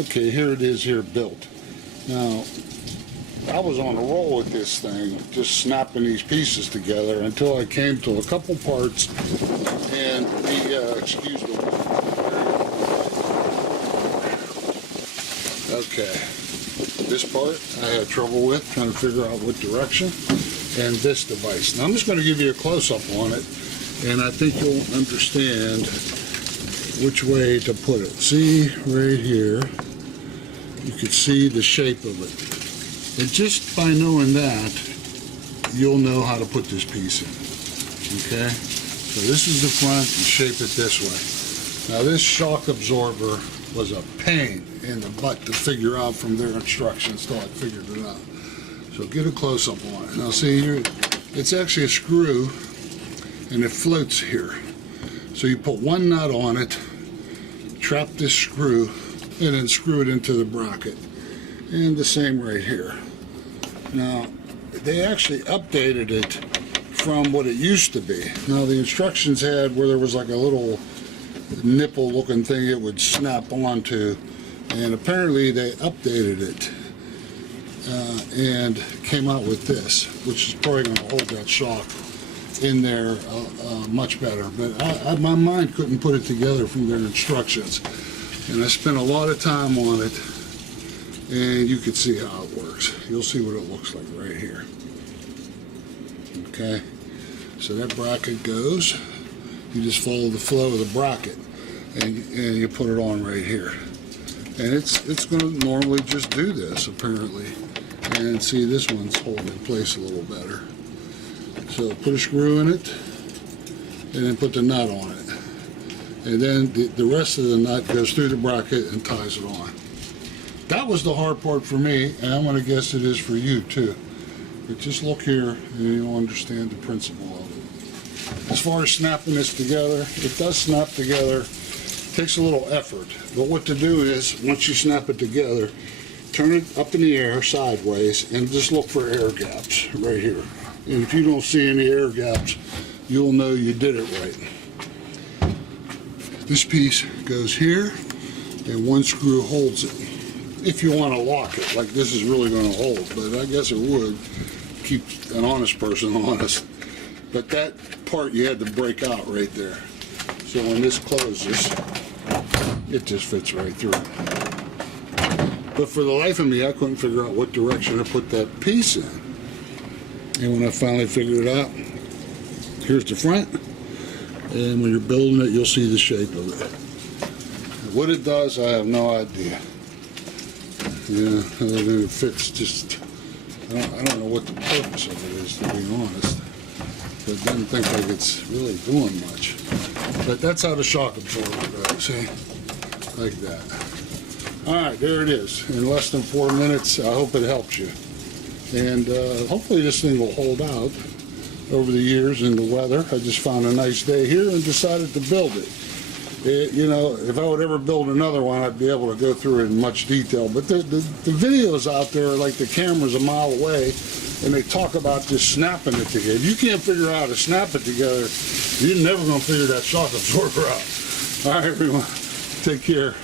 Okay, here it is here built. Now, I was on a roll with this thing, just snapping these pieces together until I came to a couple parts, and excuse the wind. Okay, this part I had trouble with, trying to figure out what direction, and this device. Now I'm just going to give you a close-up on it, and I think you'll understand which way to put it. See, right here, you can see the shape of it. And just by knowing that, you'll know how to put this piece in. Okay? So this is the front, and shape it this way. Now this shock absorber was a pain in the butt to figure out from their instructions till I figured it out. So get a close-up on it. Now see here, it's actually a screw, and it floats here. So you put one nut on it, trap this screw, and then screw it into the bracket. And the same right here. Now, they actually updated it from what it used to be. Now, the instructions had where there was like a little nipple looking thing it would snap onto, and apparently they updated it and came out with this, which is probably going to hold that shock in there much better. But my mind couldn't put it together from their instructions, and I spent a lot of time on it. And you can see how it works. You'll see what it looks like right here. Okay, so that bracket goes. You just follow the flow of the bracket, and you put it on right here. And it's going to normally just do this apparently. And see, this one's holding in place a little better. So put a screw in it, and then put the nut on it. And then the rest of the nut goes through the bracket and ties it on. That was the hard part for me, and I'm going to guess it is for you too. But just look here, and you'll understand the principle of it. As far as snapping this together, it does snap together. It takes a little effort. But what to do is, once you snap it together, turn it up in the air sideways, and just look for air gaps right here. And if you don't see any air gaps, you'll know you did it right. This piece goes here, and one screw holds it. If you want to lock it, like this is really going to hold, but I guess it would keep an honest person honest. But that part you had to break out right there. So when this closes, it just fits right through. But for the life of me, I couldn't figure out what direction to put that piece in. And when I finally figured it out, here's the front, and when you're building it, you'll see the shape of it. What it does, I have no idea. Yeah, it fits just, I don't know what the purpose of it is, to be honest. But it doesn't think like it's really doing much. But that's how the shock absorber goes, see? Like that. Alright, there it is. In less than 4 minutes, I hope it helps you. And hopefully this thing will hold out over the years in the weather. I just found a nice day here and decided to build it. You know, if I would ever build another one, I'd be able to go through it in much detail. But the videos out there, like the camera's a mile away, and they talk about just snapping it together. If you can't figure out how to snap it together, you're never going to figure that shock absorber out. All right, everyone, take care.